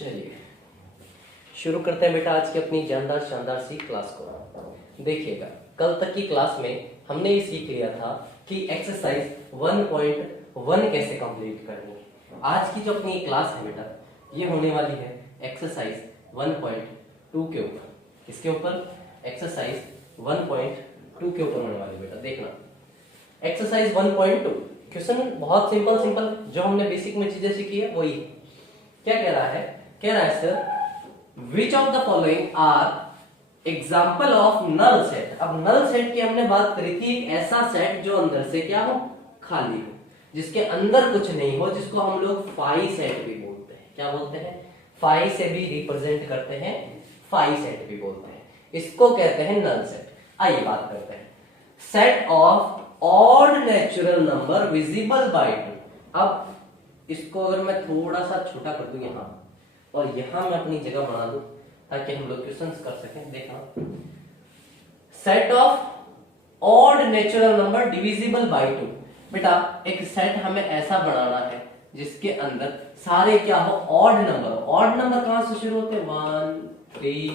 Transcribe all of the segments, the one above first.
चलिए शुरू करते हैं बेटा आज की अपनी जानदार शानदार सी क्लास को। देखिएगा, कल तक की क्लास में हमने ये सीख लिया था कि एक्सरसाइज 1.1 कैसे कंप्लीट करनी है। आज की जो अपनी क्लास है बेटा, ये होने वाली है एक्सरसाइज 1.2 के ऊपर। किसके ऊपर? एक्सरसाइज 1.2 के ऊपर होने वाली बेटा। देखना, एक्सरसाइज 1.2 क्वेश्चन बहुत सिंपल जो हमने बेसिक में चीजें सीखी है वही। क्या कह रहा है? कह रहा है sir, which of the following are example of null set. अब नल सेट की हमने बात करी थी, एक ऐसा सेट जो अंदर से क्या हो, खाली हो, जिसके अंदर कुछ नहीं हो, जिसको हम लोग फाई सेट भी बोलते हैं। क्या बोलते हैं? फाई से भी रिप्रेजेंट करते हैं, फाई सेट भी बोलते हैं, इसको कहते हैं नल सेट। आइए बात करते हैं set of odd natural number visible by 2। अब इसको अगर मैं थोड़ा सा छोटा कर दूं यहां, और यहां मैं अपनी जगह बना दूं ताकि हम लोग क्वेश्चंस कर सकें। देखना, set of odd natural number divisible by 2। बेटा एक सेट हमें ऐसा बनाना है जिसके अंदर सारे क्या हो, ऑड नंबर। ऑड नंबर कहां से शुरू होते हैं? 1 3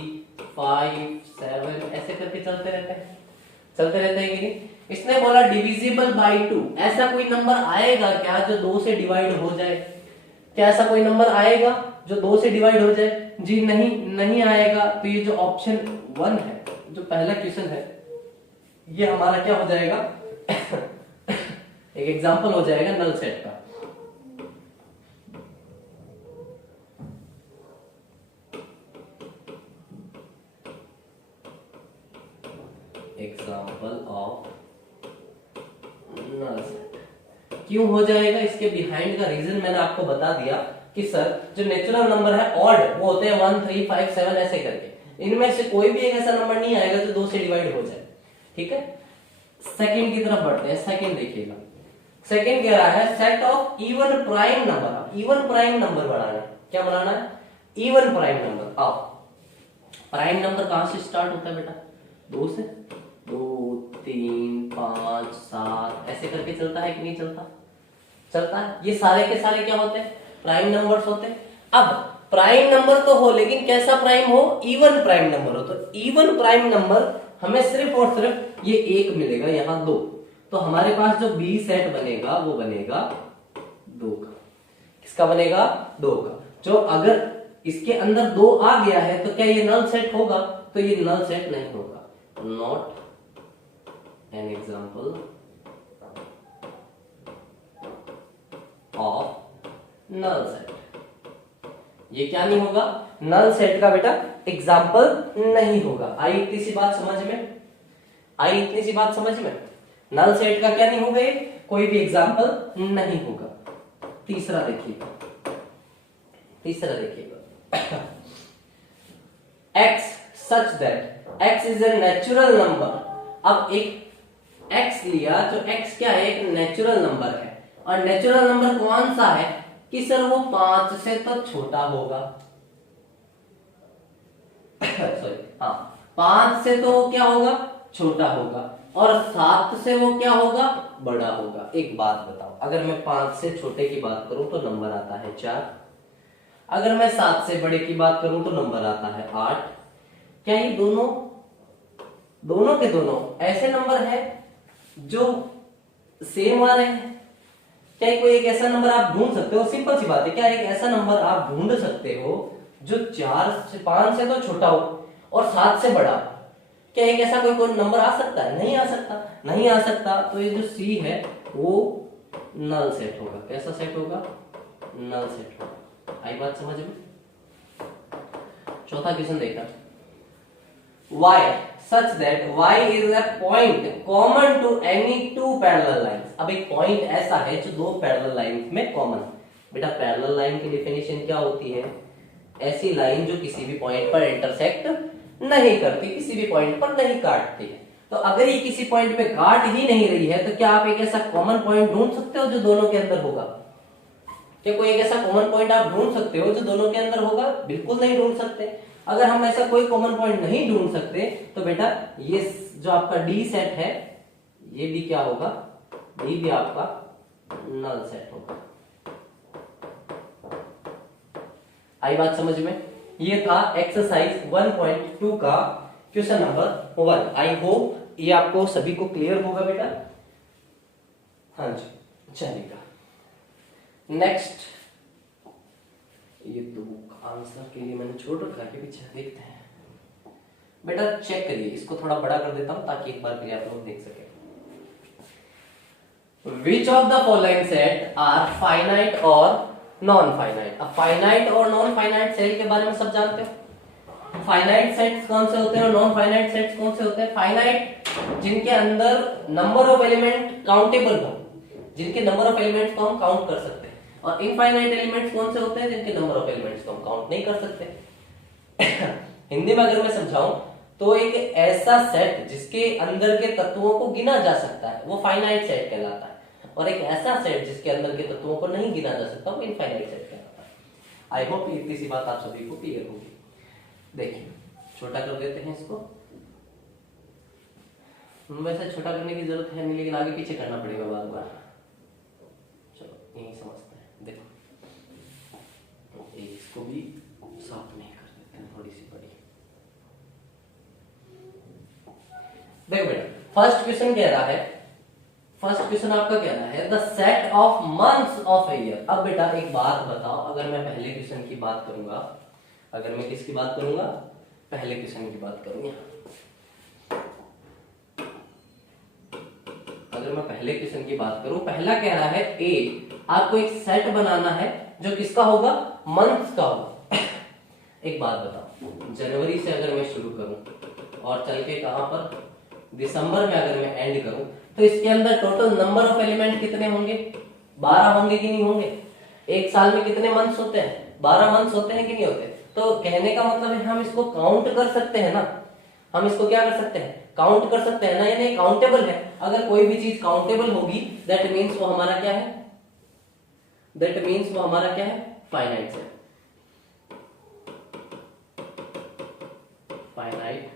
5 7 ऐसे करके चलते रहते हैं कि नहीं? इसने बोला डिविजिबल बाय 2। ऐसा कोई नंबर आएगा क्या जो 2 से डिवाइड हो जाए? क्या ऐसा कोई नंबर आएगा जो 2 से डिवाइड हो जाए? जी नहीं आएगा। तो ये जो ऑप्शन 1 है, जो पहला क्वेश्चन है, ये हमारा क्या हो जाएगा? एक एग्जांपल हो जाएगा नल सेट का। एग्जांपल ऑफ नल सेट क्यों हो जाएगा? इसके बिहाइंड का रीजन मैंने आपको बता दिया कि सर जो नेचुरल नंबर है ऑड, वो होते हैं 1 3 5 7 ऐसे करके। इनमें से कोई भी एक ऐसा नंबर नहीं आएगा जो 2 से डिवाइड हो जाए। ठीक है, सेकंड की तरफ बढ़ते हैं। सेकंड देखिएगा, सेकंड कह रहा है set of even prime number. Even prime number बनाना है। क्या बनाना है? Even prime number. आओ, प्राइम नंबर कहां से स्टार्ट होता है बेटा? 2 से। 2 3 5 7 ऐसे करके चलता है कि नहीं चलता? चलता है। ये सारे के सारे क्या होते हैं? प्राइम नंबर्स होते हैं। अब प्राइम नंबर तो हो, लेकिन कैसा प्राइम हो? इवन प्राइम नंबर हो। तो इवन प्राइम नंबर हमें सिर्फ और सिर्फ ये एक मिलेगा, यहां 2। तो हमारे पास जो बी सेट बनेगा वो बनेगा 2 का। किसका बनेगा? 2 का। जो अगर इसके अंदर 2 आ गया है तो क्या ये नल सेट होगा? तो ये नल सेट नहीं होगा। Not an example of null set. ये क्या नहीं होगा? नल सेट का बेटा एग्जाम्पल नहीं होगा। आई इतनी सी बात समझ में? आई इतनी सी बात समझ में? नल सेट का क्या नहीं होगा? कोई भी एग्जाम्पल नहीं होगा। तीसरा देखिएगा, x such that x is a natural number। अब एक x लिया, जो x क्या है? एक नेचुरल नंबर है। और नेचुरल नंबर कौन सा है कि सर वो 5 से तो छोटा होगा। सॉरी, हाँ, 5 से तो क्या होगा? छोटा होगा। और 7 से वो क्या होगा? बड़ा होगा। एक बात बताओ, अगर मैं 5 से छोटे की बात करूं तो नंबर आता है 4। अगर मैं 7 से बड़े की बात करूं तो नंबर आता है 8। क्या ये दोनों के दोनों ऐसे नंबर है जो सेम आ रहे हैं? क्या कोई एक ऐसा नंबर आप ढूंढ सकते हो? सिंपल सी बात है, क्या एक ऐसा नंबर आप ढूंढ सकते हो जो 5 से तो छोटा हो और 7 से बड़ा? क्या एक ऐसा कोई नंबर आ सकता है? नहीं आ सकता। तो ये जो सी है वो नल सेट होगा। कैसा सेट होगा? नल सेट होगा। आई बात समझ में? चौथा क्वेश्चन देखना, y such that y is a point common to any two parallel lines। अब एक पॉइंट ऐसा है जो 2 पैरेलल लाइंस में कॉमन। बेटा पैरेलल लाइन की डेफिनेशन क्या होती है? ऐसी लाइन जो किसी भी पॉइंट पर इंटरसेक्ट नहीं करती, किसी भी पॉइंट पर नहीं काटती है। तो अगर ये किसी पॉइंट पे काट ही नहीं रही है तो क्या आप एक ऐसा कॉमन पॉइंट ढूंढ सकते हो जो दोनों के अंदर होगा? क्या कोई एक ऐसा कॉमन पॉइंट आप ढूंढ सकते हो जो दोनों के अंदर होगा? बिल्कुल नहीं ढूंढ सकते। अगर हम ऐसा कोई कॉमन पॉइंट नहीं ढूंढ सकते तो बेटा ये जो आपका डी सेट है, ये भी क्या होगा? डी भी आपका नल सेट होगा। आई बात समझ में? ये था एक्सरसाइज 1.2 का क्वेश्चन नंबर 1। आई होप ये आपको सभी को क्लियर होगा बेटा। हाँ जी, चलेगा। नेक्स्ट, ये तो आंसर के लिए मैंने छोड़ रखा है, पीछे देखते हैं बेटा, चेक करिए। इसको थोड़ा बड़ा कर देता हूं ताकि एक बार के लिए आप लोग देख सके। Which of the following set are finite और नॉन फाइनाइट? अब फाइनाइट और नॉन फाइनाइट सेट के बारे में सब जानते हो। फाइनाइट सेट्स कौन से होते हैं और नॉन फाइनाइट सेट्स कौन से होते हैं? फाइनाइट जिनके अंदर नंबर ऑफ एलिमेंट काउंटेबल हो, जिनके नंबर ऑफ एलिमेंट्स को हम काउंट कर सकते हैं। और इनफाइनाइट एलिमेंट्स कौन से होते हैं? जिनके नंबर ऑफ एलिमेंट्स को हम काउंट नहीं कर सकते। हिंदी में अगर मैं समझाऊं तो एक ऐसा सेट जिसके अंदर के तत्वों को गिना जा सकता है वो फाइनाइट सेट कहलाता है, और एक ऐसा सेट जिसके अंदर के तत्वों को नहीं गिना जा सकता वो इनफाइनाइट सेट कहलाता है। आई होप इतनी सी बात आप सभी को क्लियर होगी। देखिए, छोटा कर देते हैं इसको। वैसे छोटा करने की जरूरत है नहीं, लेकिन आगे पीछे करना पड़ेगा बार बार। चलो यही समझते हैं। देखो, इसको भी साथ में कर देते हैं, थोड़ी सी बड़ी। देखो बेटा, फर्स्ट क्वेश्चन कह रहा है, फर्स्ट क्वेश्चन आपका कह रहा है the set of months of a year. अब बेटा एक बात बताओ, अगर मैं पहले क्वेश्चन की बात करूंगा, अगर मैं किसकी बात करूंगा? पहले क्वेश्चन की बात करूंगा। अगर मैं पहले क्वेश्चन की बात करूं, पहला कह रहा है ए, आपको एक सेट बनाना है जो किसका होगा? मंथ्स का होगा। एक बात बताओ, जनवरी से अगर मैं शुरू करूं और चल के कहां पर दिसंबर में अगर मैं एंड करूं, तो इसके अंदर टोटल नंबर ऑफ एलिमेंट कितने होंगे? 12 होंगे कि नहीं होंगे? एक साल में कितने मंथ्स होते हैं? 12 मंथ्स होते हैं कि नहीं होते? तो कहने का मतलब है हम इसको काउंट कर सकते हैं ना। हम इसको क्या कर सकते हैं? काउंट कर सकते हैं ना, यानी काउंटेबल है। अगर कोई भी चीज काउंटेबल होगी दैट मीन्स वो हमारा क्या है? दैट मीन्स वो हमारा क्या है? Finite set. Finite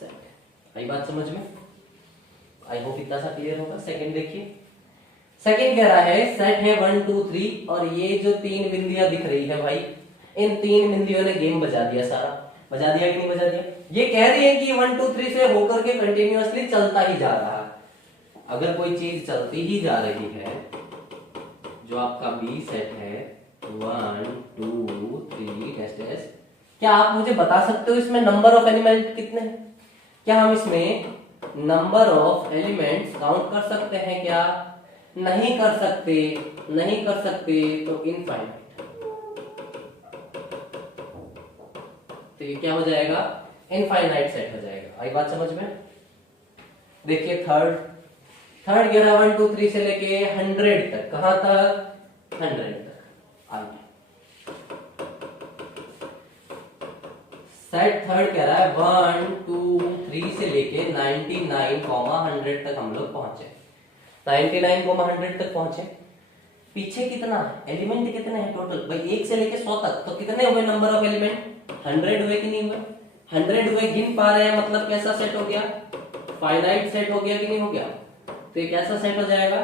set. आई बात समझ में? आई होप इतना सा क्लियर होगा। सेकंड देखिए, सेकंड कह रहा है सेट है 1 2 3 और ये जो 3 बिंदियां दिख रही है भाई, इन 3 बिंदियों ने गेम बजा दिया सारा। बजा दिया कि नहीं बजा दिया? ये कह रही है कि 1 2 3 से होकर के कंटिन्यूअसली चलता ही जा रहा है। अगर कोई चीज चलती ही जा रही है, जो आपका बी सेट है 1 2 3 डैश डैश, क्या आप मुझे बता सकते हो इसमें नंबर ऑफ एलिमेंट कितने हैं? क्या हम इसमें नंबर ऑफ एलिमेंट्स काउंट कर सकते हैं क्या? नहीं कर सकते। नहीं कर सकते तो इनफाइनाइट। तो ये क्या हो जाएगा? इनफाइनाइट सेट हो जाएगा। आई बात समझ में? देखिए थर्ड कह रहा है 1 2 3 से लेके 100 तक। कहां तक? 100 तक। आइए, सेट थर्ड कह रहा है 1 2 3 से लेके 99, 100 तक हम लोग पहुंचे। 99, 100 तक पहुंचे। पीछे कितना है? एलिमेंट कितने हैं टोटल? भाई 1 से लेके 100 तक, तो कितने हुए नंबर ऑफ एलिमेंट? 100 हुए कि नहीं हुए? 100 हुए, गिन पा रहे हैं, मतलब कैसा सेट हो गया? फाइनाइट सेट हो गया कि नहीं हो गया? तो ये कैसा सेट हो जाएगा?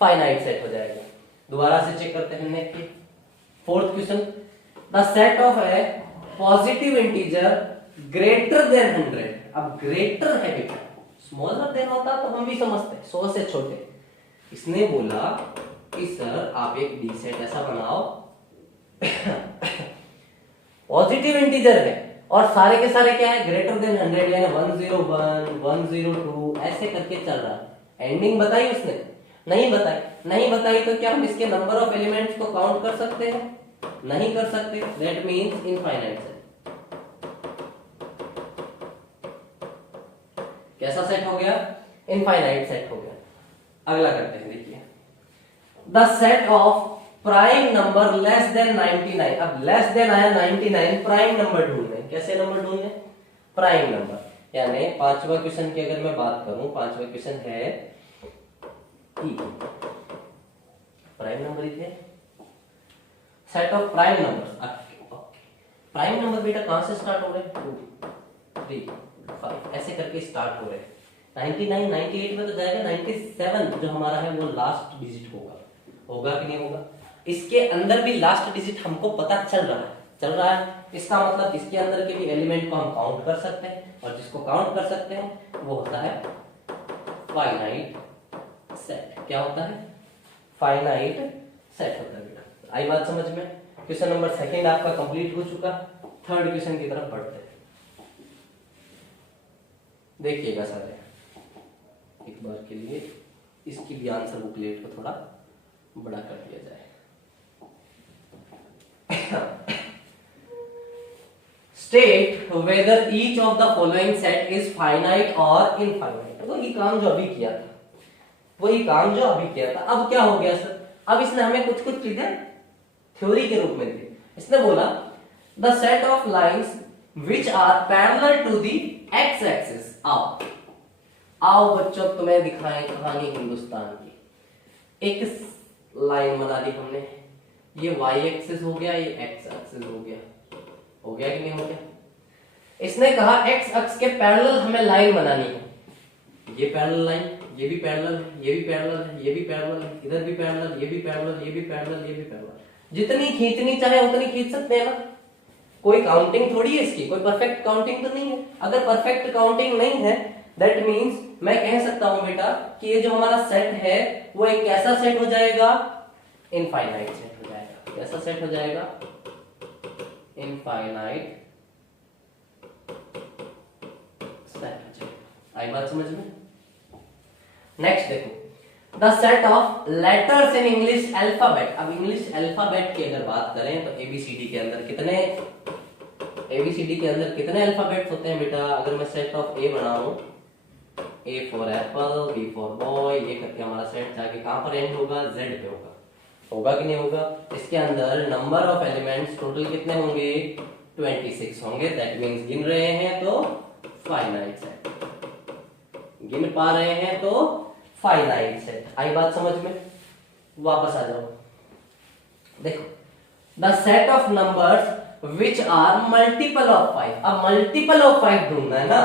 फाइनाइट सेट हो जाएगा। दोबारा से चेक करते हैं next fourth question, the set of A positive integer greater than 100। अब ग्रेटर है बेटा, स्मॉलर देन होता तो हम भी समझते 100 से छोटे। इसने बोला कि सर आप एक डी सेट ऐसा बनाओ पॉजिटिव इंटीजर है और सारे के सारे क्या है? ग्रेटर देन 100, यानी 101 102 ऐसे करके चल रहा है। एंडिंग बताई उसने? नहीं बताई। नहीं बताई तो क्या हम इसके नंबर ऑफ एलिमेंट्स को काउंट कर सकते हैं? नहीं कर सकते। That means infinite set. कैसा सेट हो गया? इनफाइनाइट सेट हो गया। अगला करते हैं, देखिए the set of prime number less than 99। अब लेस देन आया 99, प्राइम नंबर ढूंढने। कैसे नंबर ढूंढने? प्राइम नंबर, यानी पांचवा क्वेश्चन की अगर मैं बात करूं, पांचवा क्वेश्चन है प्राइम नंबर ही थे, set of prime numbers. Prime number बेटा कहां से स्टार्ट हो रहे हैं? 2 3 5 ऐसे करके स्टार्ट हो रहे हैं। 99 98 में तो जाएगा, 97 जो हमारा है वो लास्ट डिजिट होगा। होगा कि नहीं होगा? इसके अंदर भी लास्ट डिजिट हमको पता चल रहा है, चल रहा है। इसका मतलब इसके अंदर के भी एलिमेंट को हम काउंट कर सकते हैं, और जिसको काउंट कर सकते हैं वो होता है फाइनाइट सेट। क्या होता है? फाइनाइट सेट होता है बेटा। आई बात समझ में? क्वेश्चन नंबर सेकंड आपका कंप्लीट हो चुका। थर्ड क्वेश्चन की तरफ बढ़ते हैं। देखिएगा सारे, एक बार के लिए इसकी भी आंसर बुकलेट को थोड़ा बड़ा कर दिया जाए। State whether each of the following set is finite और इनफाइनाइट। वही काम जो अभी किया था, वही काम जो अभी किया था। अब क्या हो गया सर? अब इसने हमें कुछ कुछ चीजें थ्योरी के रूप में दी। इसने बोला the set of lines which are parallel to the X axis. आओ बच्चों, तुम्हें दिखाएं कहानी हिंदुस्तान की। एक लाइन बना दी हमने, ये वाई एक्सिस हो गया, ये एक्स एक्सिस हो गया। हो गया कि नहीं हो गया? इसने कहा एक्स अक्ष के पैरेलल हमें लाइन बनानी है। ये पैरेलल लाइन, ये भी पैरेलल है, ये भी पैरेलल है, ये भी पैरेलल है, इधर भी पैरेलल, ये भी पैरेलल, ये भी पैरेलल, ये भी पैरेलल। जितनी खींचनी चाहे उतनी खींच सकते हैं ना। कोई काउंटिंग थोड़ी है इसकी, कोई परफेक्ट काउंटिंग तो नहीं है। अगर परफेक्ट काउंटिंग नहीं है दैट मींस मैं कह सकता हूं बेटा कि ये जो हमारा सेट है वो एक कैसा सेट हो जाएगा? इनफाइनाइट सेट हो जाएगा। कैसा सेट हो जाएगा? Infinite set. आई बात समझ में? नेक्स्ट देखो, the set of letters in English alphabet. अब इंग्लिश अल्फाबेट की अगर बात करें तो एबीसीडी के अंदर कितने अल्फाबेट्स होते हैं बेटा? अगर मैं सेट ऑफ ए बनाऊं, A for apple, B for boy, ये करके हमारा सेट जाके कहां पर एंड होगा? जेड पे होगा। होगा कि नहीं होगा? इसके अंदर नंबर ऑफ एलिमेंट्स टोटल कितने होंगे? 26 होंगे। दैट मींस गिन रहे हैं तो फाइनाइट सेट, गिन पा रहे हैं तो फाइनाइट सेट। आई बात समझ में? वापस आ जाओ, देखो the set of numbers which are multiple of 5। अब मल्टीपल ऑफ 5 ढूंढना है ना,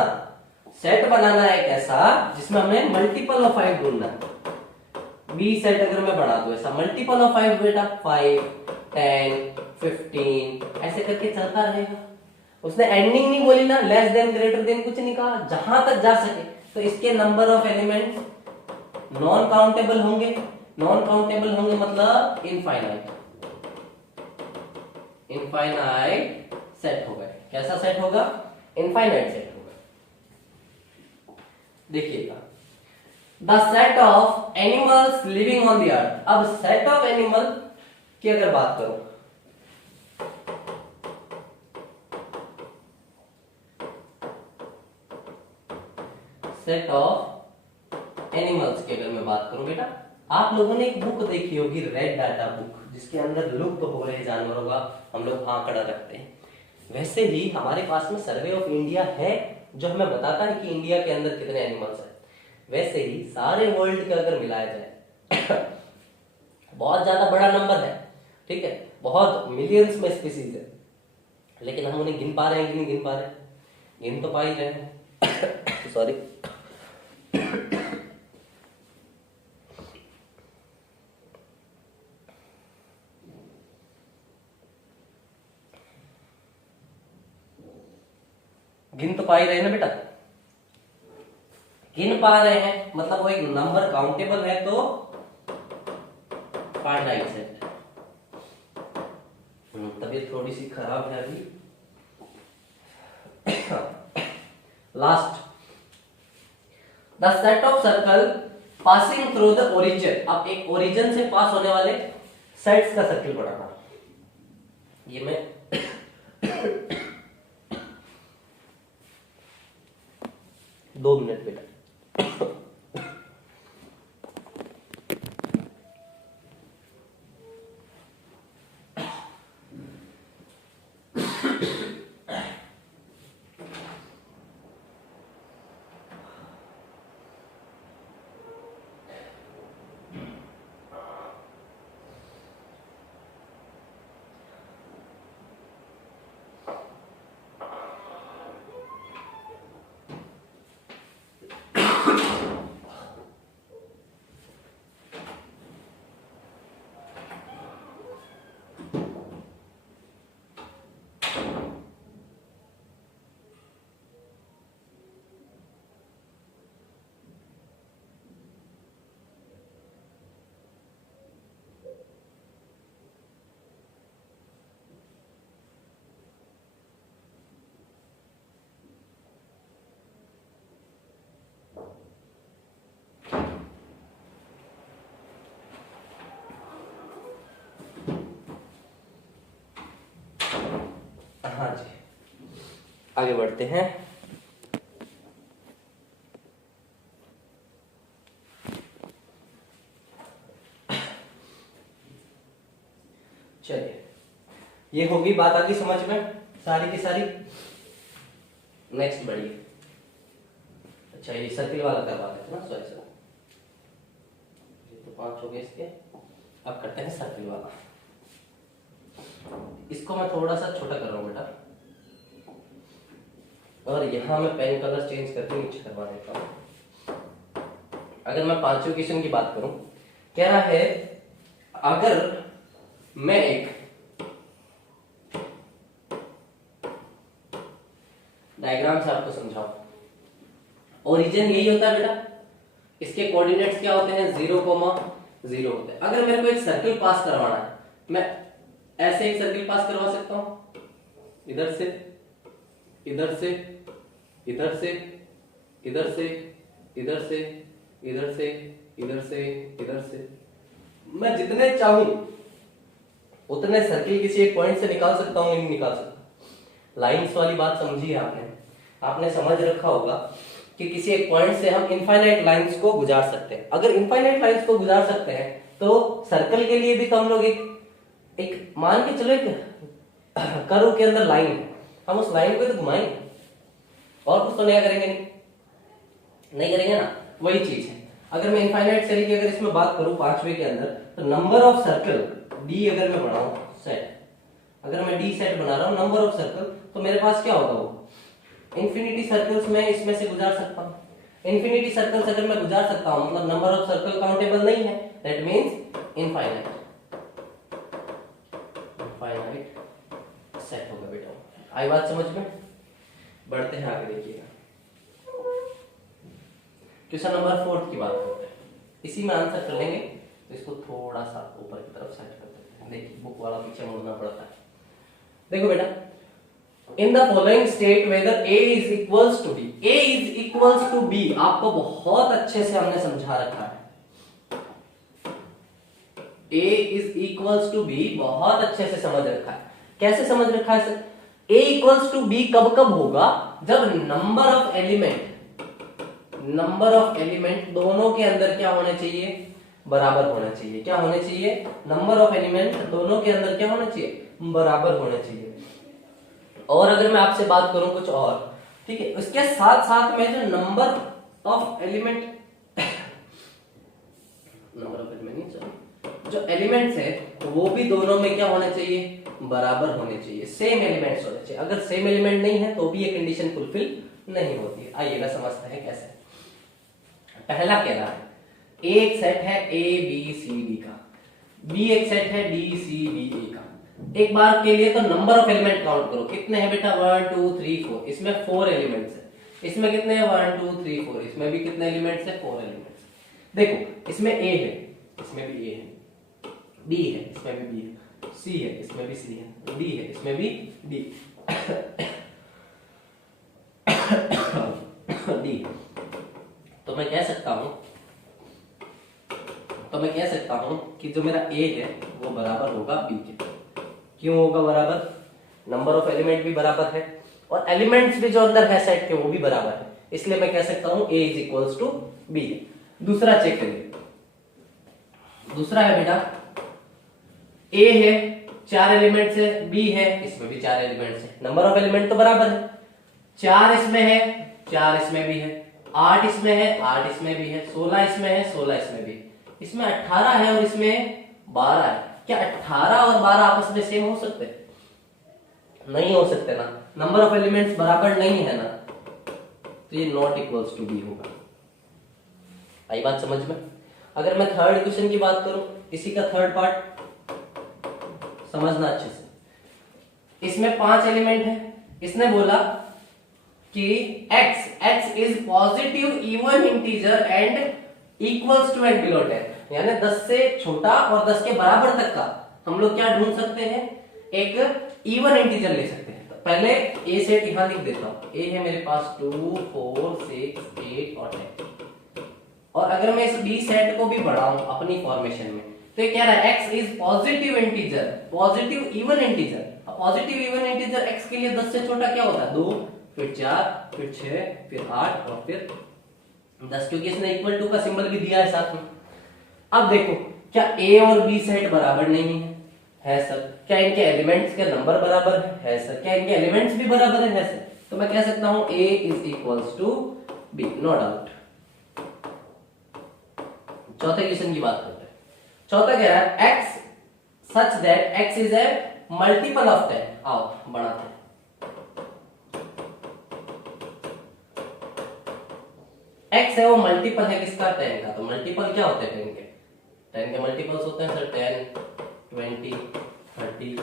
सेट बनाना है एक ऐसा जिसमें हमें मल्टीपल ऑफ 5 ढूंढना है। बी सेट अगर मैं बना दूं ऐसा मल्टीपल ऑफ 5 बेटा, 5, 10, 15 ऐसे करके चलता रहेगा। उसने एंडिंग नहीं बोली ना, लेस देन ग्रेटर देन कुछ नहीं कहा, जहां तक जा सके। तो इसके number of elements non countable होंगे। नॉन काउंटेबल होंगे मतलब इनफाइनाइट। इनफाइनाइट सेट होगा। कैसा सेट होगा? इनफाइनाइट सेट होगा। देखिएगा, the set of animals living on the earth. अब सेट ऑफ एनिमल की अगर बात करूं, सेट ऑफ एनिमल्स की अगर मैं बात करूं बेटा, आप लोगों ने एक बुक देखी होगी, रेड डाटा बुक, जिसके अंदर लुप्त हो रहे जानवरों का हम लोग आंकड़ा रखते हैं। वैसे ही हमारे पास में सर्वे ऑफ इंडिया है जो हमें बताता है कि इंडिया के अंदर कितने एनिमल्स हैं। वैसे ही सारे वर्ल्ड का अगर मिलाया जाए बहुत ज्यादा बड़ा नंबर है, ठीक है, बहुत मिलियंस में स्पीसीज है, लेकिन हम उन्हें गिन पा रहे हैं कि नहीं गिन पा रहे? गिन तो पा ही रहे हैं। सॉरी। गिन तो पा ही रहे हैं ना बेटा? गिन पा रहे हैं मतलब वो एक नंबर काउंटेबल है तो फाइनाइट सेट। तबीयत थोड़ी सी खराब है अभी। Last, the set of circle passing through the origin. अब एक ओरिजिन से पास होने वाले सेट्स का सर्कल बनाना। ये मैं 2 मिनट बेटा। आगे बढ़ते हैं। चलिए, ये होगी बात आगे समझ में सारी की सारी। नेक्स्ट बढ़िए। अच्छा, ये सर्किल वाला करवा देते हैं ना, सॉरी सर, ये तो 5 हो गए इसके। अब करते हैं सर्किल वाला। इसको मैं थोड़ा सा छोटा कर रहा हूँ बेटा, और यहाँ मैं पेन कलर चेंज करके नीचे करवा देता हूँ। अगर मैं 5वें क्वेश्चन की बात करूं, कह रहा है अगर मैं एक डायग्राम से आपको समझाऊं, ओरिजिन यही होता है बेटा, इसके कोऑर्डिनेट्स क्या होते हैं, 0,0 होते हैं। अगर मेरे को एक सर्किल पास करवाना है, मैं ऐसे एक सर्किल पास करवा सकता हूं, इधर से इधर से इधर से इधर से इधर से इधर से इधर से इधर से, मैं जितने चाहूं उतने सर्किल किसी एक पॉइंट से निकाल सकता हूं, नहीं निकाल सकता। लाइंस वाली बात समझी है आपने समझ रखा होगा कि किसी एक पॉइंट से हम इनफाइनाइट लाइंस को गुजार सकते हैं। अगर इनफाइनाइट लाइंस को गुजार सकते हैं तो सर्कल के लिए भी तो हम लोग एक मान के चलो एक कर्व के अंदर लाइन है, हम उस लाइन को तो घुमाएंगे और कुछ तो नया करेंगे नहीं करेंगे ना, वही चीज है। अगर मैं इनफाइनाइट सेल की अगर इसमें बात करूं 5वें के अंदर, तो नंबर ऑफ सर्कल डी अगर मैं बनाऊं सेट, अगर मैं डी सेट बना रहा हूं नंबर ऑफ सर्कल, तो मेरे पास क्या होगा, वो इंफिनिटी सर्कल्स मैं इसमें से गुजार सकता हूं। इंफिनिटी सर्कल्स अगर मैं गुजार सकता हूं मतलब नंबर ऑफ सर्कल काउंटेबल नहीं है, दैट मींस इनफाइनाइट सेट होगा बेटा। आई बात समझ में? बढ़ते हैं आगे, देखिएगा क्वेश्चन नंबर 4 की बात करते हैं, इसी में आंसर कर लेंगे, तो इसको थोड़ा सा ऊपर की तरफ सेट कर देते हैं। देखिए बुक वाला पीछे मुड़ना पड़ता है। देखो बेटा, in the following state whether a is equals to b, a is equals to b आपको बहुत अच्छे से हमने समझा रखा है। a is equals to b बहुत अच्छे से समझ रखा है। कैसे समझ रखा है sir? a equals to b कब कब होगा, जब नंबर ऑफ एलिमेंट दोनों के अंदर क्या होने चाहिए, बराबर होना चाहिए। क्या होने चाहिए? नंबर ऑफ एलिमेंट दोनों के अंदर क्या होना चाहिए, बराबर होना चाहिए। और अगर मैं आपसे बात करूं कुछ और, ठीक है, उसके साथ साथ में जो नंबर ऑफ एलिमेंट जो एलिमेंट्स है वो भी दोनों में क्या होने चाहिए, बराबर होने चाहिए, सेम एलिमेंट्स होने चाहिए। अगर सेम एलिमेंट नहीं है तो भी ये कंडीशन फुलफिल नहीं होती है। आइएगा समझते हैं कैसे। पहला कह रहा है ए एक सेट है ए बी सी डी का, बी एक सेट है डी सी बी ए का। एक बार के लिए तो नंबर ऑफ एलिमेंट काउंट करो, कितने हैं बेटा, 1 2 3 4, इसमें 4 एलिमेंट्स है। इसमें कितने हैं, 1 2 3 4, इसमें भी कितने एलिमेंट्स है, 4 एलिमेंट्स। देखो इसमें ए है, इसमें भी ए है, बी है, इसमें भी बी है, सी है, इसमें भी सी है, डी है, इसमें भी डी डी। तो मैं कह सकता हूं कि जो मेरा ए है वो बराबर होगा बी के। क्यों होगा बराबर? नंबर ऑफ एलिमेंट भी बराबर है और एलिमेंट्स भी जो अंदर है सेट के वो भी बराबर है, इसलिए मैं कह सकता हूं A is equals to B. दूसरा चेक करिए, दूसरा है बेटा ए है 4 एलिमेंट्स है, बी है, इसमें भी 4 एलिमेंट्स है, नंबर ऑफ एलिमेंट तो बराबर है। 4 इसमें है, 4 इसमें भी है, 8 इसमें है, 8 इसमें भी है, 16 इसमें है, 16 इसमें भी, इसमें 18 है और इसमें 12 है। क्या 18 और 12 आपस में सेम हो सकते हैं? नहीं हो सकते ना, नंबर ऑफ एलिमेंट्स बराबर नहीं है ना, तो ये नॉट इक्वल्स टू बी होगा। आई बात समझ में? अगर मैं थर्ड क्वेश्चन की बात करूं, इसी का थर्ड पार्ट समझना अच्छे से। इसमें 5 एलिमेंट है, इसने बोला कि x is positive even integer and equals to and below 10, यानी 10 से छोटा और 10 के बराबर तक का हम लोग क्या ढूंढ सकते हैं, एक इवन इंटीजर ले सकते हैं। तो पहले ए सेट यहां लिख देता हूं, ए है मेरे पास 2 4 6 8 और 10। और अगर मैं इस बी सेट को भी बढ़ाऊं अपनी फॉर्मेशन में, तो ये कह रहा है x is positive integer, positive even integer. Positive even integer x के लिए 10 से छोटा क्या होता है, 2, फिर 4, फिर 6, फिर 8 और फिर 10, क्योंकि इसने इक्वल टू का सिंबल भी दिया है साथ में। अब देखो, क्या ए और बी सेट बराबर नहीं है सर। क्या इनके एलिमेंट्स के नंबर बराबर है सर। क्या इनके एलिमेंट्स भी बराबर है सर। तो मैं कह सकता हूं A is equals to B, no doubt. चौथे क्वेश्चन की बात करते हैं। चौथा कह रहा है x such that x is a multiple of 10। आओ बढ़ाते हैं। x है वो मल्टीपल है किसका, 10 का। तो मल्टीपल क्या होते हैं 10 के? 10 के मल्टीपल्स होते हैं सर 10, 20, 30,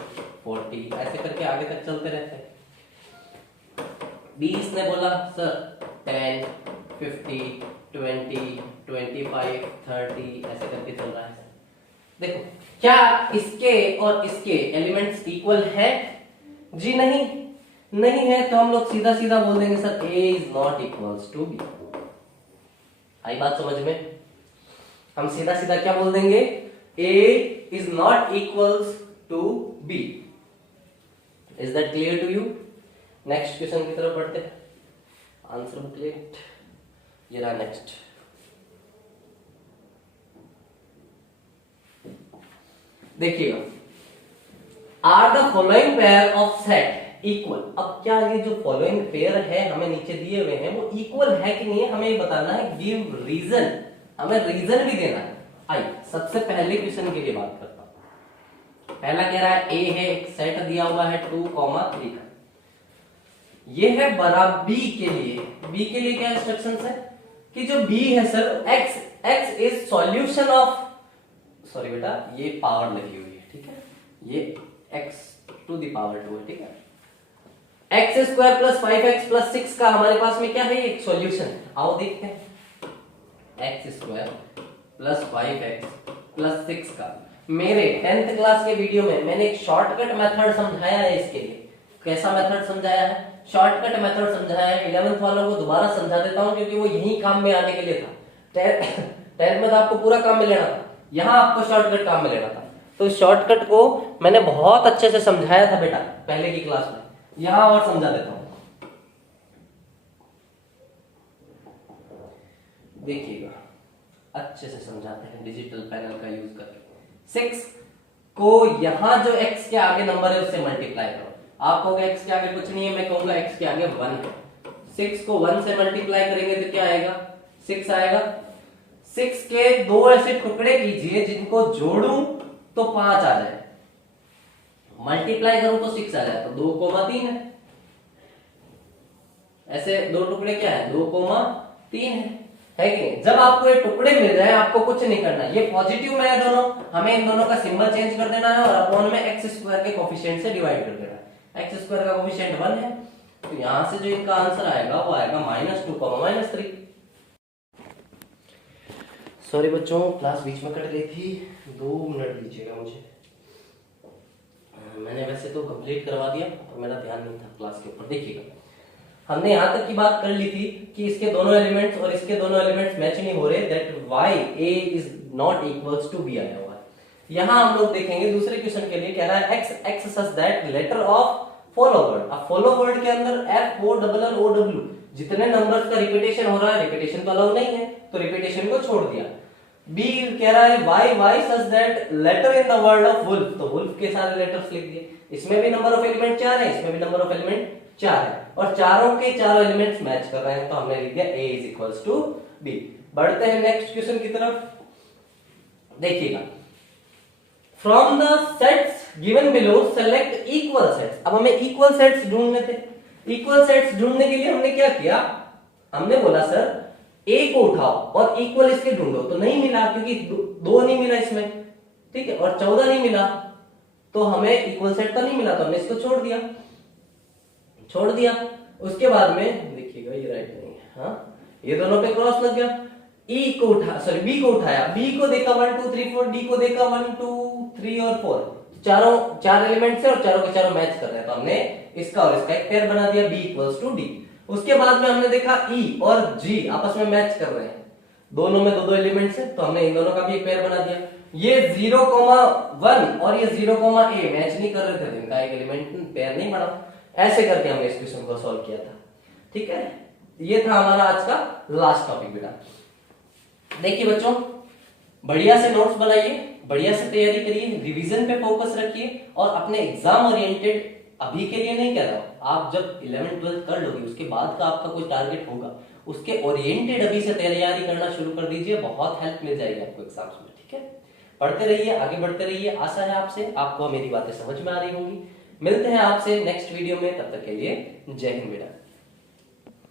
40, ऐसे करके आगे तक चलते रहते हैं। 20 ने बोला सर 10, 50, 20, 25, 30, ऐसे करके चल रहा है। देखो, क्या इसके और इसके एलिमेंट्स इक्वल है? जी नहीं, नहीं है। तो हम लोग सीधा सीधा बोल देंगे sir a is not equals to b। आई बात समझ में? हम सीधा सीधा क्या बोल देंगे? a is not equals to b। Is that clear to you? Next question की तरफ बढ़ते हैं। आंसर बुकलेट ये रहा नेक्स्ट। देखिएगा, are the following pair of set equal. अब क्या ये जो फॉलोइंग पेयर है हमें नीचे दिए हुए हैं वो इक्वल है कि नहीं है, हमें बताना है। गिव रीजन, हमें रीजन भी देना है। आइए सबसे पहले क्वेश्चन के लिए बात करता हूं। पहला कह रहा है ए है, एक सेट दिया हुआ है 2, 3 का। ये है बराबर बी के लिए। बी के लिए क्या इंस्ट्रक्शंस है कि जो बी है sir x is solution of, sorry बेटा ये पावर लगी हुई है, ठीक है, ये x टू द पावर 2 है, ठीक है। x square plus 5x plus 6 का हमारे पास में क्या है, एक सॉल्यूशन है। आओ देखते हैं। x square plus 5x plus 6 का मेरे 10th क्लास के वीडियो में मैंने एक शॉर्टकट मेथड समझाया है इसके लिए। कैसा मेथड समझाया है? शॉर्टकट मेथड समझाया है। 11th वालों को दोबारा समझा देता हूं क्योंकि वो यही काम में आने के लिए था। 10th में तो आपको पूरा काम में लेना था, यहां आपको शॉर्टकट काम में लेना था। तो शॉर्टकट को मैंने बहुत अच्छे से समझाया था बेटा पहले की क्लास में, यहां और समझा देता हूं। देखिएगा, अच्छे से समझाते हैं डिजिटल पैनल का यूज करके। 6 को यहां जो x के आगे नंबर है उससे मल्टीप्लाई करो। आप कहोगे x के आगे कुछ नहीं है, मैं कहूंगा x के आगे 1 है। 6 को 1 से मल्टीप्लाई करेंगे तो क्या आएगा? 6 आएगा। 6 के 2 ऐसे टुकड़े कीजिए जिनको जोड़ूं तो 5 आ जाए, मल्टीप्लाई करूं तो 6 आ जाए, तो 2,3 है। ऐसे 2 टुकड़े क्या है? 2,3 है कि नहीं? जब आपको ये टुकड़े मिल जाए आपको कुछ नहीं करना, ये पॉजिटिव में है दोनों, हमें इन दोनों का सिंबल चेंज कर देना है और अपॉन में x स्क्वायर के कोफिशिएंट से डिवाइड कर देना है। x स्क्वायर का कोफिशिएंट 1 है, तो यहां से जो इनका आंसर आएगा वो आएगा -2, -3। सॉरी बच्चों, क्लास बीच में कट गई थी, 2 मिनट दीजिएगा मुझे। मैंने वैसे तो कंप्लीट करवा दिया और मेरा ध्यान नहीं था क्लास के ऊपर। देखिएगा, हमने यहां तक की बात कर ली थी कि इसके दोनों एलिमेंट्स और इसके दोनों एलिमेंट्स मैच नहीं हो रहे, that y a is not equals to b आया हुआ है। यहां हम लोग देखेंगे दूसरे क्वेश्चन के लिए, कह रहा है x such that letter of follow word. अब फॉलो वर्ड के अंदर f o double l o w जितने नंबर्स का रिपीटेशन हो रहा है, रिपीटेशन तो अलाउ नहीं है तो रिपीटेशन को छोड़ दिया। b कह रहा है y सच that letter in the word of wolf, तो वुल्फ के सारे लेटर्स लिख दिए। इसमें भी नंबर ऑफ एलिमेंट 4 है, इसमें भी नंबर ऑफ एलिमेंट 4 है और चारों के चारों एलिमेंट्स मैच कर रहे हैं, तो हमने लिख दिया a is equals to b। बढ़ते हैं नेक्स्ट क्वेश्चन की तरफ। देखिएगा, from the sets given below select equal sets. अब हमें इक्वल सेट्स ढूंढने थे। इक्वल सेट्स ढूंढने के लिए हमने क्या किया? हमने बोला सर a को उठाओ और इक्वल इसके ढूंढो, तो नहीं मिला क्योंकि 2 नहीं मिला इसमें, ठीक है, और 14 नहीं मिला, तो हमें इक्वल सेट का नहीं मिला, तो हमने इसको छोड़ दिया। उसके बाद में देखिएगा, ये राइट नहीं है, हाँ ये दोनों पे क्रॉस लग गया। b को उठाया, b को देखा 1 2 3 4, d को देखा 1 2 3 और 4, चार एलिमेंट्स है और चारों के चारों मैच कर रहे हैं, तो हमने इसका और इसका एक पेयर बना दिया, b इक्वल्स टू d। उसके बाद में हमने देखा e और g आपस में मैच कर रहे हैं, दोनों में 2 एलिमेंट्स है, तो हमने इन दोनों का भी एक पेयर बना दिया। ये 0,1 और ये 0,a मैच नहीं कर रहे थे, इनका एक एलिमेंट पेयर नहीं बना। ऐसे करके हमने इस क्वेश्चन को सॉल्व किया था। ठीक है, ये था हमारा आज का लास्ट टॉपिक बेटा। देखिए बच्चों, बढ़िया से नोट्स बनाइए, बढ़िया से तैयारी करिए, रिवीजन पे फोकस रखिए और अपने एग्जाम ओरिएंटेड, अभी के लिए नहीं कह रहा हूं, आप जब 11th 12th कर लोगे उसके बाद का आपका कोई टारगेट होगा, उसके ओरिएंटेड अभी से तैयारी करना शुरू कर दीजिए, बहुत हेल्प मिल जाएगी आपको एग्जाम्स में। ठीक है, पढ़ते रहिए, आगे बढ़ते रहिए। आशा है आपसे आपको मेरी बातें समझ में आ रही होंगी। मिलते हैं आपसे नेक्स्ट वीडियो में, तब तक के लिए जय हिंद बेटा।